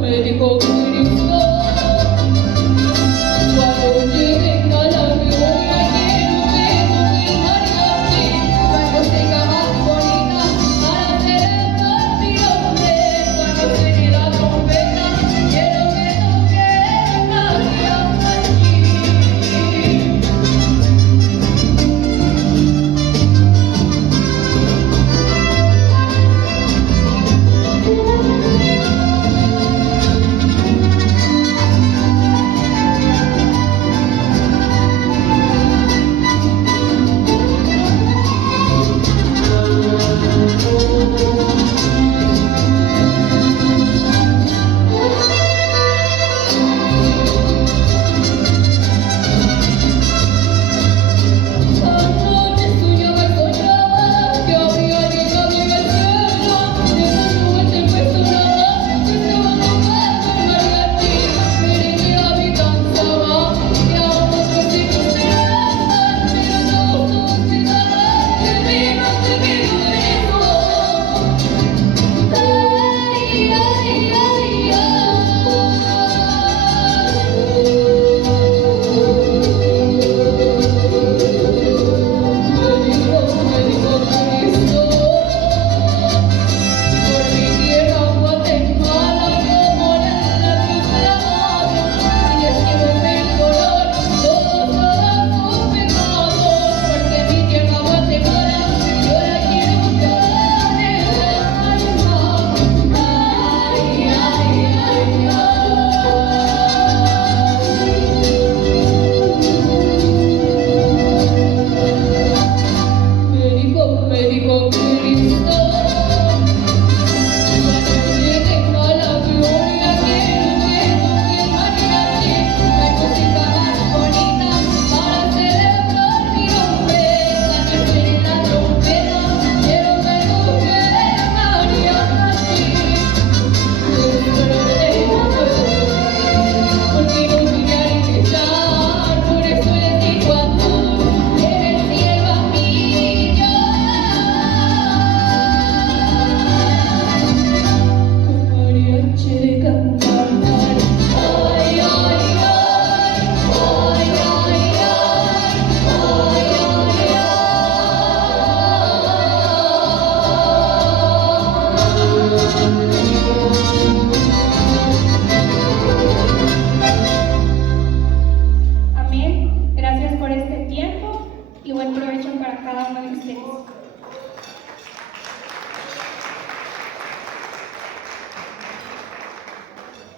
médico Cristo, cuando lleguen a la gloria quiero ver mi mariachi, la música más bonita para celebrar mi nombre, cuando suene la trompeta quiero que toque mariachi. Médico Cristo, cuando lleguen a la gloria quiero ver mi mariachi, la música más bonita para celebrar mi nombre, cuando suene la trompeta quiero ver toque mariachi. Porque no vine a ingresar, por eso les digo a todos, en el cielo a mí de cantar, ay, ay, ay, ay, ay, Amén. Gracias por este tiempo y buen provecho para cada uno de ustedes.